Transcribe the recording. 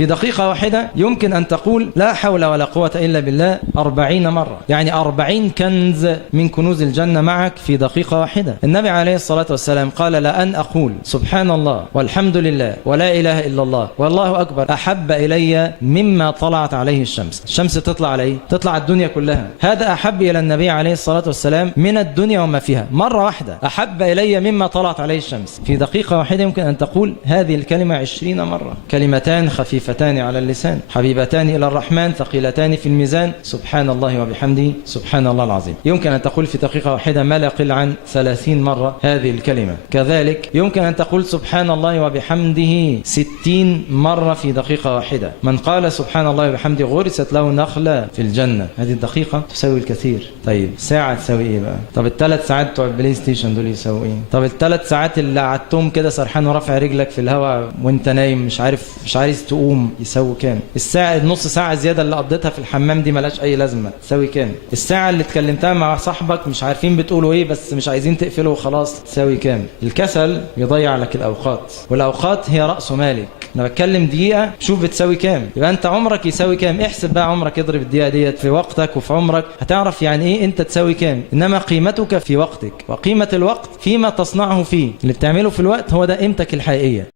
في دقيقة واحدة يمكن أن تقول لا حول ولا قوة إلا بالله 40 مرة، يعني 40 كنز من كنوز الجنة معك في دقيقة واحدة. النبي عليه الصلاة والسلام قال لأن أقول سبحان الله والحمد لله ولا إله إلا الله والله أكبر أحب إلي مما طلعت عليه الشمس. الشمس تطلع عليه، تطلع الدنيا كلها، هذا أحب إلى النبي عليه الصلاة والسلام من الدنيا وما فيها. مرة واحدة أحب إلي مما طلعت عليه الشمس. في دقيقة واحدة يمكن أن تقول هذه الكلمة 20 مرة. كلمتان خفيفتان على اللسان حبيبتان إلى الرحمن ثقيلتان في الميزان سبحان الله وبحمده سبحان الله العظيم. يمكن أن تقول في دقيقة واحدة ما لا يقل عن 30 مرة هذه الكلمة. كذلك يمكن أن تقول سبحان الله وبحمده 60 مرة في دقيقة واحدة. من قال سبحان الله وبحمده غرست له نخلة في الجنة. هذه الدقيقة تساوي الكثير. طيب ساعة تساوي إيه بقى؟ طب الثلاث ساعات بتوع البلاي ستيشن دول يساوي إيه؟ طب الثلاث ساعات اللي قعدتهم كده سرحان ورافع رجلك في الهواء وانت نايم مش عايز تقوم يساوي كام؟ الساعة النص ساعة زيادة اللي قضيتها في الحمام دي ملاش أي لازمة تساوي كام؟ الساعة اللي اتكلمتها مع صاحبك مش عارفين بتقولوا إيه بس مش عايزين تقفله وخلاص تساوي كام؟ الكسل يضيع لك الأوقات، والأوقات هي رأس مالك. أنا بتكلم دقيقة شوف بتساوي كام، يبقى أنت عمرك يساوي كام. احسب بقى عمرك، اضرب الدقيقة ديت في وقتك وفي عمرك هتعرف يعني إيه أنت تساوي كام. إنما قيمتك في وقتك، وقيمة الوقت فيما تصنعه فيه. اللي بتعمله في الوقت هو ده قيمتك الحقيقية.